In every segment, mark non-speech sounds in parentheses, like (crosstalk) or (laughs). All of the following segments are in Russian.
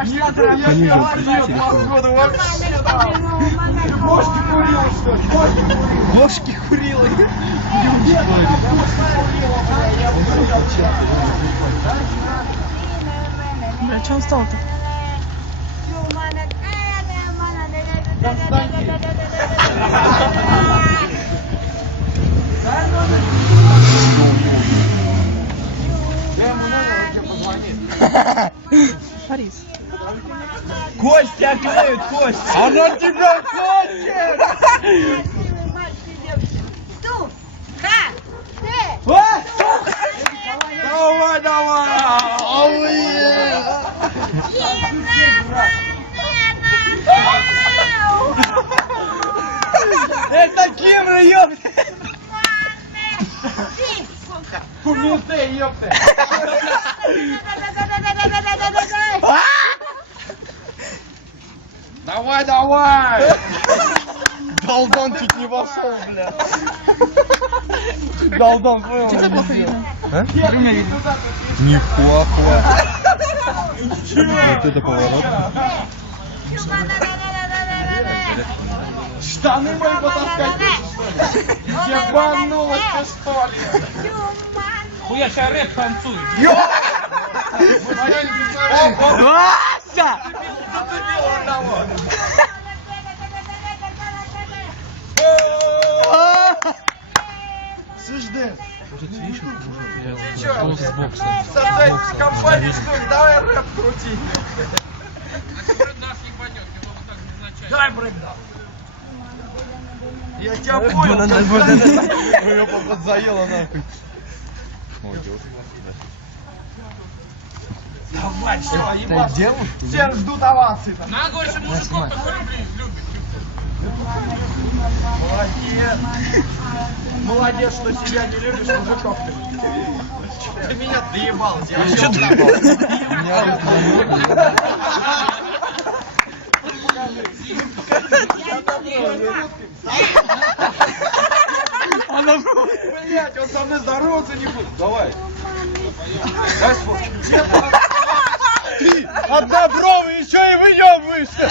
пошла травма. Бошки курила, что ли? Бошки курила. Бошки курила. Бля, что он стал-то? (laughs) (laughs) Борис. Костя клеит, Костя! Она тебя хочет! Давай, давай! Это Кимра, ёпта! Кумилты, ёпта! (laughs) Давай, давай! (laughs) Долдон чуть не вошел, бля. Долдон понял. Что плохо видно? А? Нихуахуа. Вот это поворот. Штаны мои потаскать? Ебанулась ты, что ли? Хуя, сейчас рэп танцует. Вася! Зацепил одного. Слышь, Дэн, ты чё? Создать компанию, что ли? Давай рэп крути. Дай брейкдаун. Я тебя понял. Ее подзаело нахуй. Давай, все, ебать. Все ждут авансы там. На, говоришь, мужиков только любит, любит. Молодец. Молодец, что себя не любишь, мужиков ты. Ты меня доебал, я что (laughs) Она Блять, он со мной здороваться не будет. Давай. Дай сфоткай. Ты однобровый еще и выебываешься.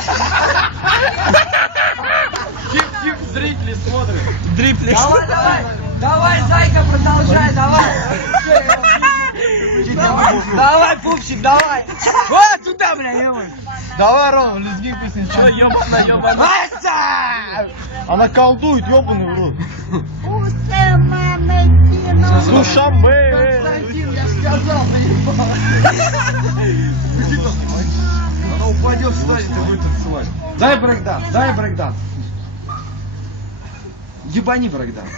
Хип-хип, зрители смотрят. Дрипли. Давай, давай, давай, зайка, продолжай, давай. Давай, пупсик, давай. Вот туда, бля, ебай. Давай, Ром, лезги быстрее. Че, ёбана, ёбана. Вася! Она колдует, ёбаный в рот. Слушай, мы. Константин, я ж сказал, Она упадет, встанет и будет танцевать. Дай брейкданс, дай брейкданс. Ебани брейкданс.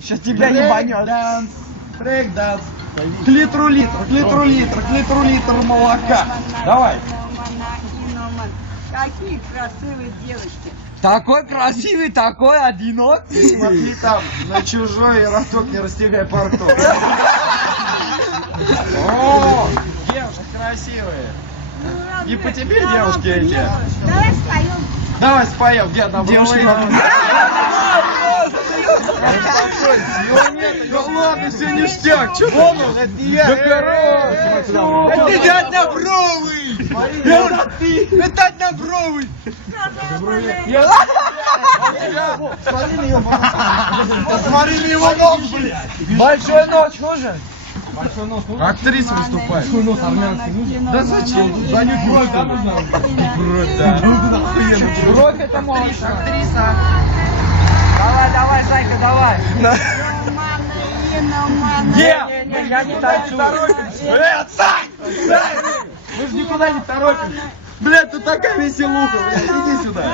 Сейчас тебя ебанет. Брейкданс. К литру литр, к литру литр, к литру литр молока. Давай. Какие красивые девочки. Такой красивый, такой Ты одинокий. смотри там, на чужой роток не растягай порту. О, девушки красивые. Не по тебе девушки эти. Давай споем. Давай споем, где одна Девушки, Да ладно, все ништяк, Вон он, это не я. Да хорош. Это не однобровый. Это ты. Это однобровый. Смотри на его Смотри на его нос, блядь. Большой нос нужен? Актриса выступает. Да зачем? За них бровь там нужно. Бровь, да. Бровь это можешь. Актриса. Давай, давай, зайка, давай. Где? Не, я не танцую. Бля, отстань! Мы же никуда не торопимся. Блядь, тут такая веселуха, блядь, иди сюда.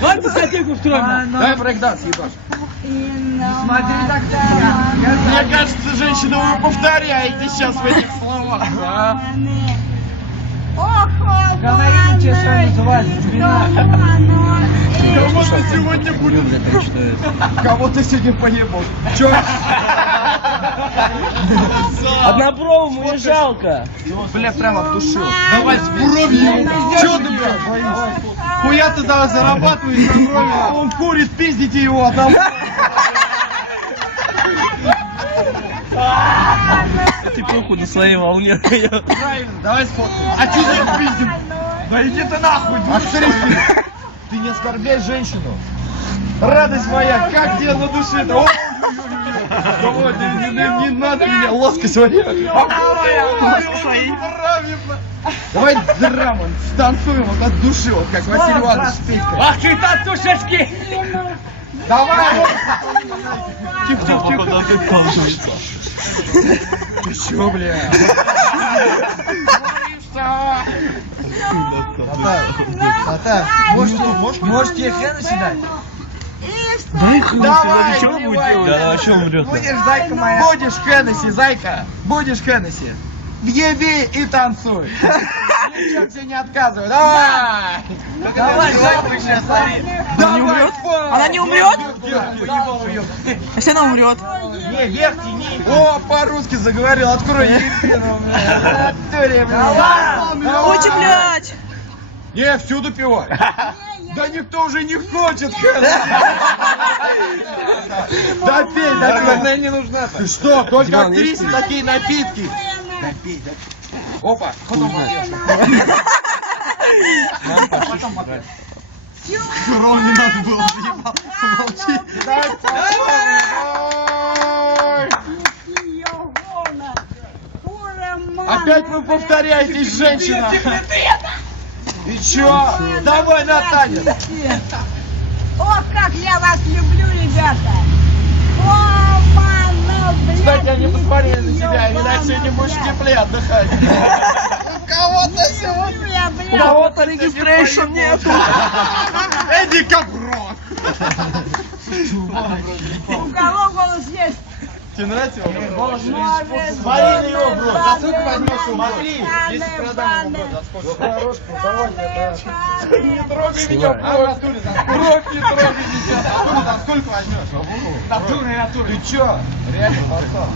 Ладно, дискотеку втроем. Дай брейкданс, ебаш. Смотри так. Мне кажется, женщина, вы повторяете сейчас в этих словах? Говорите, что называется, спина. Кого-то сегодня будет... Кого-то сегодня поебал. Чё? Однобровому не жалко. Бля, прямо обдушил. Давай с бровью. Чё ты, блядь, боишься? Хуя ты давай зарабатываешь на брови. Он курит, пиздите его одному. Ты походу своей волне. Правильно, давай сфоткаем. А че за пиздим? Да иди ты нахуй, актриса. Ты не оскорбляй женщину. Радость моя, как тебе на душе-то? Давай, не, не, не, надо меня лаской своей. Давай драму, станцуем вот от души, вот как Василий Иванович. Ах ты татушечки! Давай! Тихо, тихо, тихо. Ты чё, бля? Наташ, может, может, может тебе Хеннесси дать? Дай Давай, что будет делать? Да, о чем врет? Будешь, зайка моя. Будешь Хеннесси, зайка, будешь Хеннесси. Въеби и танцуй. Ничего тебе не отказывай. Давай! Давай, зайка сейчас, лови. Она не умрет? Она не умрет? А если она умрет? Не, вверх тяни. О, по-русски заговорил, открой бля. Ой, блядь! Не, всюду пивай. Да никто уже не хочет Хеннесси. Да пей, да пей. Она не нужна. Ты что, только актрисе такие напитки. Да пей, да пей. Опа, потом Ром, не надо было, заебал. Молчи. Опять вы повторяетесь, женщина. И чё? Давай на танец. Ох, как я вас люблю, ребята! Кстати, они посмотрели на тебя, иначе сегодня будешь в тепле отдыхать. У кого-то сегодня... У кого-то регистрейшн нету. (laughs) Эдди Каброн. (laughs) У кого голос есть? Тебе нравится его? Может, Смотри на его, бро. За сколько возьмешь его? баны, Смотри, если продам его, баны. бро, за сколько? Давай, Не трогай меня, бро. Кровь не трогай сейчас. Откуда, за сколько возьмешь? Натуры, натуры. Ты чё? Реально, пацан.